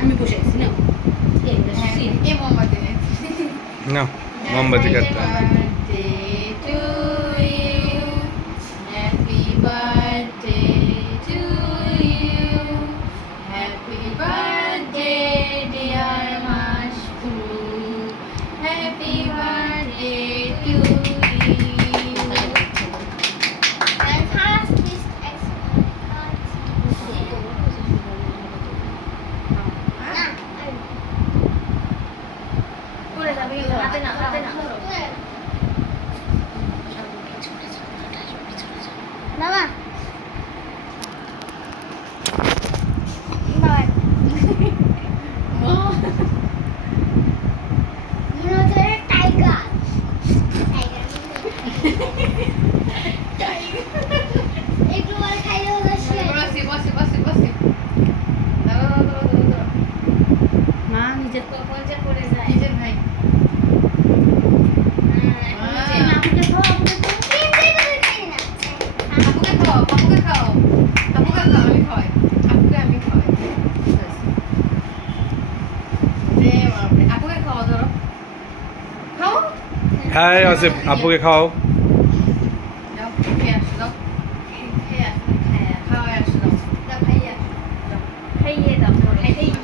আমি বসে আছি না এ মোমবাতি নে না মোমবাতি কাটতে happy birthday to you happy birthday dear Masfu happy birthday to you পড়ে যাবে হাতে না বাবা বাবা মনে হচ্ছে টাইগার একটু বলে খাইলে বসে বসে বসে বসে বসে মা নিজের পঞ্চা পড়ে যায় নিজের ভাই আপুকে খাও আপুকে খাও আপুকে খাও আপুকে খাও আমি খাওয়াই আপুকে আমি খাওয়াই রে বাপরে আপুকে খাওয়া ধরো খাও হ্যাঁ আসিফ আপুকে খাও যাও খেয়ে আসো যাও খেয়ে আসো খাওয়াই আসো যাও খাইয়ে দাও খাইয়ে